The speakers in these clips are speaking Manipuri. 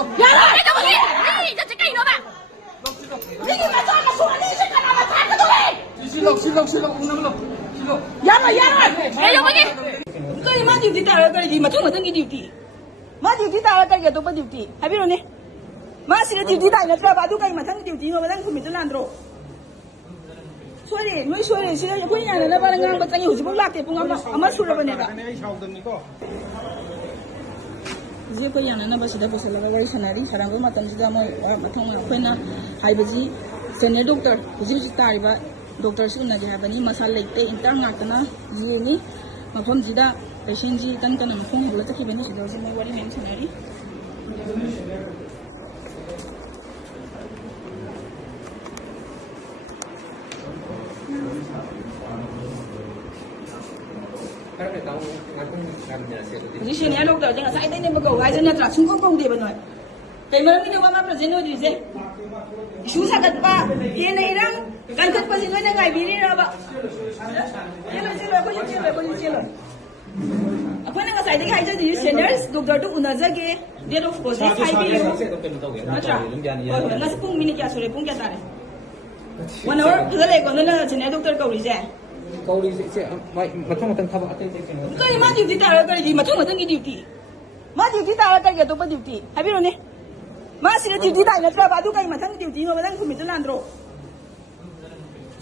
야라! 내가 뭐지? 이 자식 이놈아! 니가 맞아! 소리 내지 마라! 다 그거래! 실력 운남로 실력 야라! 내가 뭐지? cái mà duty ta cái gì mà chúng mà từng cái duty mà duty ta cái tôi bắt duty hay biết rồi nè mà xin duty ta là cái bà tôi cái mà thằng duty mà đang không biết làm đâu所以你说的是要婚姻的那把人家把咱有什么拉的不俺们说了不那个这婚姻的那把是的不是那个为啥呢？他那个嘛，当时咱们同嘛婚呢，还不是senior doctor，不是打的吧？doctor 是那就还不你马上来的，因当俺的呢，这呢，嘛ผม知道patient जी तन तन हम फोन बोला था कि बनी सिद्धो से मैं वाली मेंशन है री जी senior doctor jangan saya tanya bagau aja nya tra sungkong kong dia benar kai malam ini wa ma present no dise isu sakat pa ye nei rang kan kat pa sin na ngai biri ra ba ko chelo अपन ने साइड दिखाई जो दी सेंटर्स डॉक्टर तो उनजगे डेट ऑफ कोर्स 5 बिलियन अच्छा ना पुंग मिनिट क्या सोरे पुंग क्या तारे 1 hour फले को ना जेने डॉक्टर कौरी से मथंग थब अते तो मा ड्यूटी तारा कर दी मथंग की ड्यूटी मा ड्यूटी तारा कर के तो पर ड्यूटी है बिरो ने मा सिर ड्यूटी ताई ना बा दु कई मथंग ड्यूटी हो बदन खुमित लांद्रो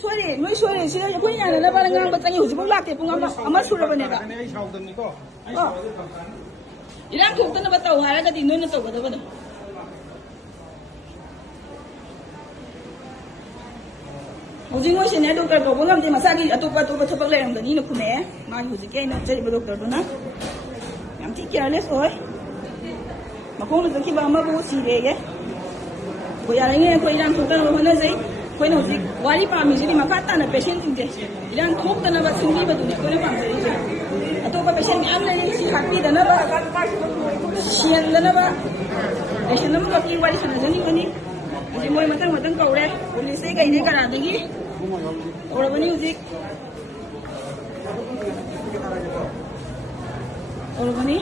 所以你说的是婚姻的那把人家把咱有什么拉的不俺们说了不那个哦一辆土跟那把刀还那个顶端那走个的不的我今我现在都在搞我们这马上的都把特别来的你那苦呢嘛有这个呢这里不都搞的呢俺自己来说嘛公路这去把嘛不是的耶我要人家可以让土跟我们那谁कोई नहीं वाली पामी जी में माफा ताना पेशेंट इंजे इलान थोक तना बस सिंगी बदुने कोई नहीं पाम जी अतो का पेशेंट में आमने नहीं हाथी दना बा शियन दना बा पेशेंट नम का की वाली सना जनी बनी जी मोय मतन कौड़े पुलिस से कहीं नहीं करा देगी और बनी उसी और बनी